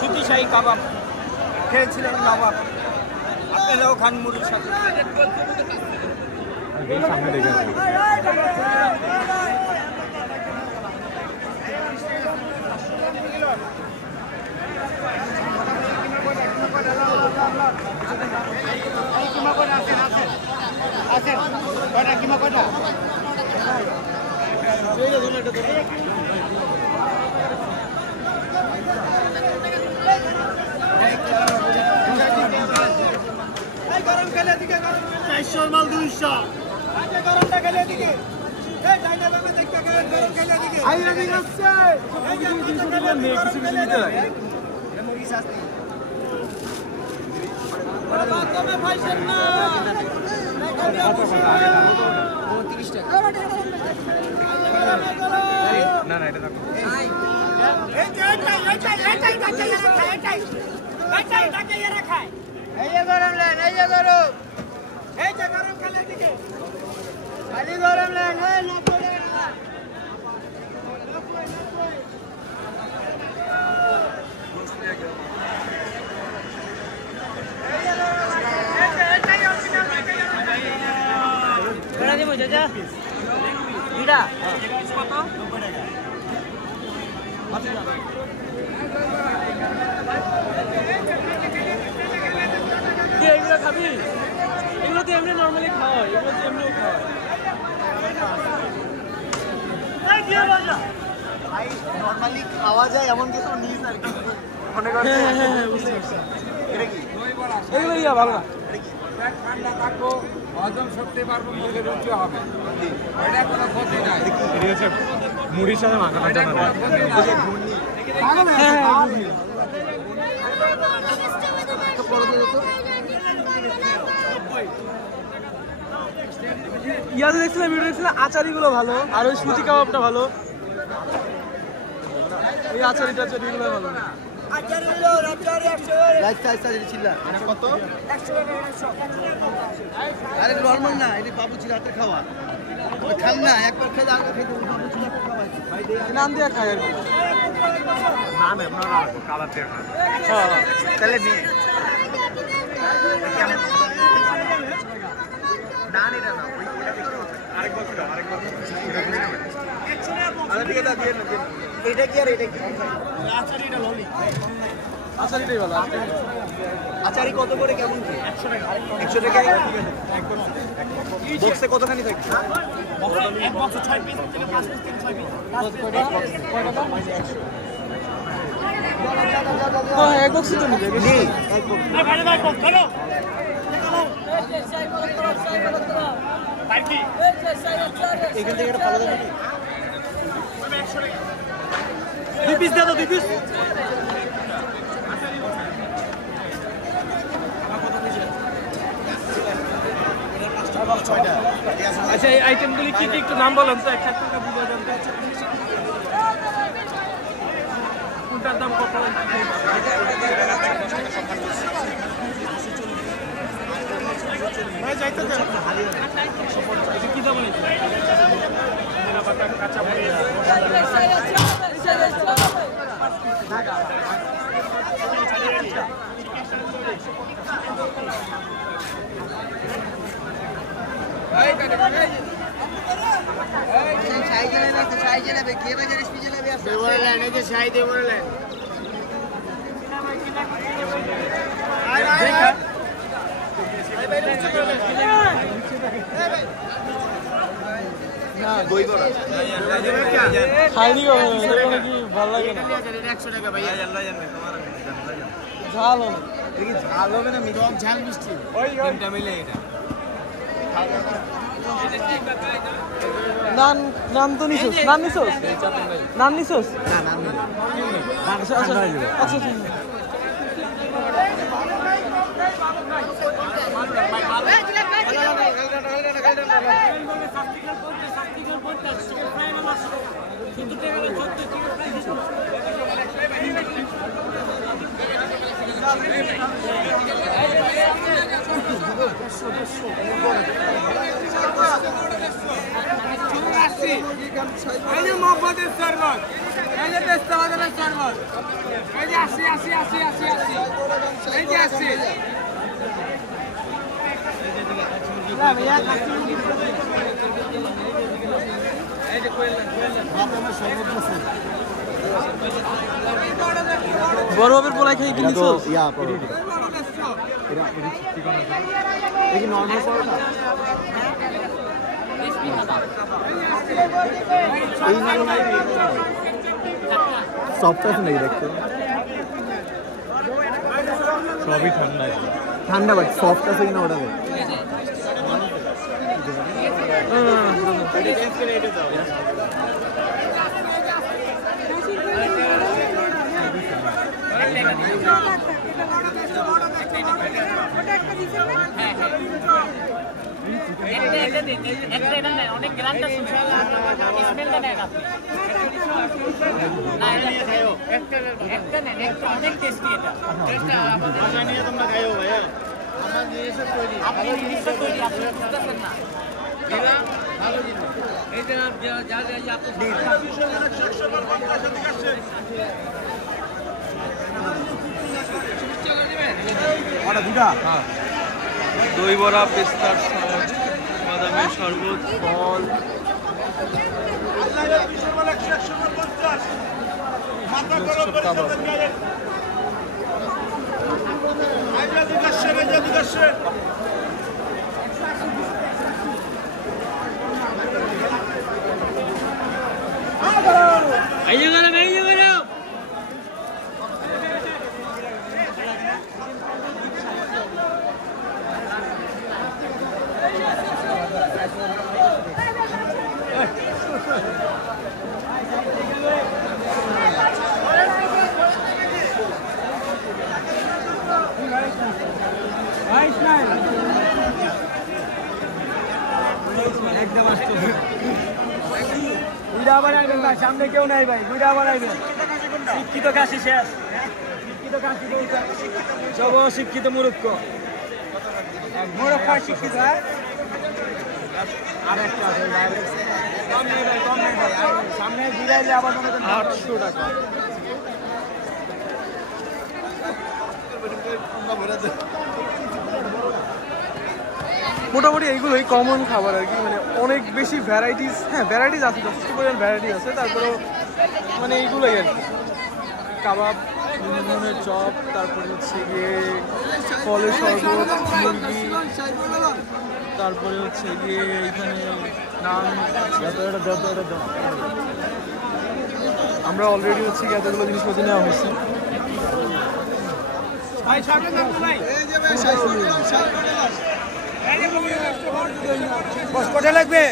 সুতিশাহী কাবাব খেয়েছিলেন নবাব আপেলেও খান মুড়ির সাথে সামনে দেখে গরম খেলে দিকে 400 মাল 200 আগে গরমটা খেলে দিকে এই ডাইনা বাবা দেখতে গরম খেলে দিকে আইরা দিন আসছে এই যে কিছু দিতে লাগে মেমোরি শাস্তি বড় বাত তো মে ফাইছেন না 30 টাকা না না এটা দেখো এই তাকে এরা খায় এই যে গরম লেন এই যে গরম খেলে দিকে খালি গরম লেন এই না করে না বড়া দিব চাচা ভিড়া কত 90 টাকা এগুলো খাবি এগুলো তো এমনি নর্মালি খাওয়া এগুলো তো এমনিও খাওয়া ভাই নরমালি খাওয়া যায় এমন কিছু নিস আর কি মনে করতে হ্যাঁ বুঝতে পারছি এটা কি এগুলো ইয়া ভালো এটা কি ঠান্ডা থাকবো হজম শক্তি বাড়বো মুখে রুচি হবে এটা কোনো ক্ষতি নাই মুড়ির সাথে মাখা এটা কোনো ক্ষতি নাই ইয়াতে দেখছিলাম ভিডিও দেখছিলাম আচারিগুলো ভালো আর ওই সুতি কাবাবটা ভালো ওই আচারিটা আচারিগুলো ভালো কত আরে নরমাল না এটা বাবুচি রাতের খাওয়া খান না একবার খেলে আর খেতে বাবুচি রাতের খাওয়া নাম দিয়ে খায় আর কি নাম আপনারা কালার দিয়ে হ্যাঁ তাহলে নে না এটা না ওই আরেকবার এটা কি আর এটা কি আচারিটা ললি আচারিটাই ভালো আচারি কত করে কেমন কি 100 টাকা বক্সে কতখানি থাকে এক বক্স 6 পিস থেকে 5 পিস থেকে 6 পিস হ্যাঁ এক বক্স তো নিবে জি ভাই ভাই কত করো এখান থেকে এটা ভালো দাম দুই পিস দাও দুই পিস আচ্ছা এই আইটেমগুলি কি কি একটু নাম বলেন তো একটা একটা বুঝা যান কোনটার দাম কত ভাই যাইতে দেন কি দাম নিচ্ছে কাঁচা মরিচ না দই বড়া খাইনি কখনো কি ভালো লাগে না 100 টাকা ভাই ঝাল হবে দেখি ঝাল হবে না মিঠা ঝাল মিষ্টি তিনটা মিলে এটা নান নান তো নিছোস নান নিছোস নান নিছোস না না না আচ্ছা আচ্ছা আচ্ছা এই যে মোহাম্মদের শরবত এই যে পেস্তাবাদের শরবত এই যে 80 এই যে 80 বড় বাপের পোলাই খাই কিনিছো ইয়া পড়ো দেখি নরমাল পড়ো সফট আছে নাকি দেখতে সবই ঠান্ডা ঠান্ডা বাট সফট আছে কিনা ওটা দেখ অনেক গ্রান্ডটা স্মেলটা নেন আপনি না এটা নিয়ে খাইও একটা নেন একটা অনেক টেস্টি এটা মজা নিয়ে তোমরা খাইও ভাইয়া আমার জিনিসের তৈরি আপনি জিনিসটা তৈরি আপনি বুঝতেছেন না এরা ভালো জিনিস এই যে যা যা আপনি দই বড়া পেস্তার সস বাদামের শরবত ফল সামনে কেউ নাই ভাই দুইটা আবার আইবেন শিক্ষিত কাশি শেষ শিক্ষিত কাশি সব শিক্ষিত মূর্খ মূর্খ শিক্ষিত আর একটা কম নেই ভাই সামনে দিলাইলে আবার 800 টাকা মোটামুটি এইগুলোই কমন খাবার আর কি মানে অনেক বেশি ভ্যারাইটিস হ্যাঁ ভ্যারাইটিস আছে যথেষ্ট পরিমাণ ভ্যারাইটি আছে তারপরেও মানে এইগুলোই আর কি কাবাব বিভিন্ন ধরনের চপ তারপরে হচ্ছে গিয়ে ফলের শরবত মুরগি তারপরে হচ্ছে গিয়ে এইখানে নান আমরা অলরেডি হচ্ছে গিয়ে এতগুলো জিনিসপত্র নেওয়া হয়েছে কটা লাগবে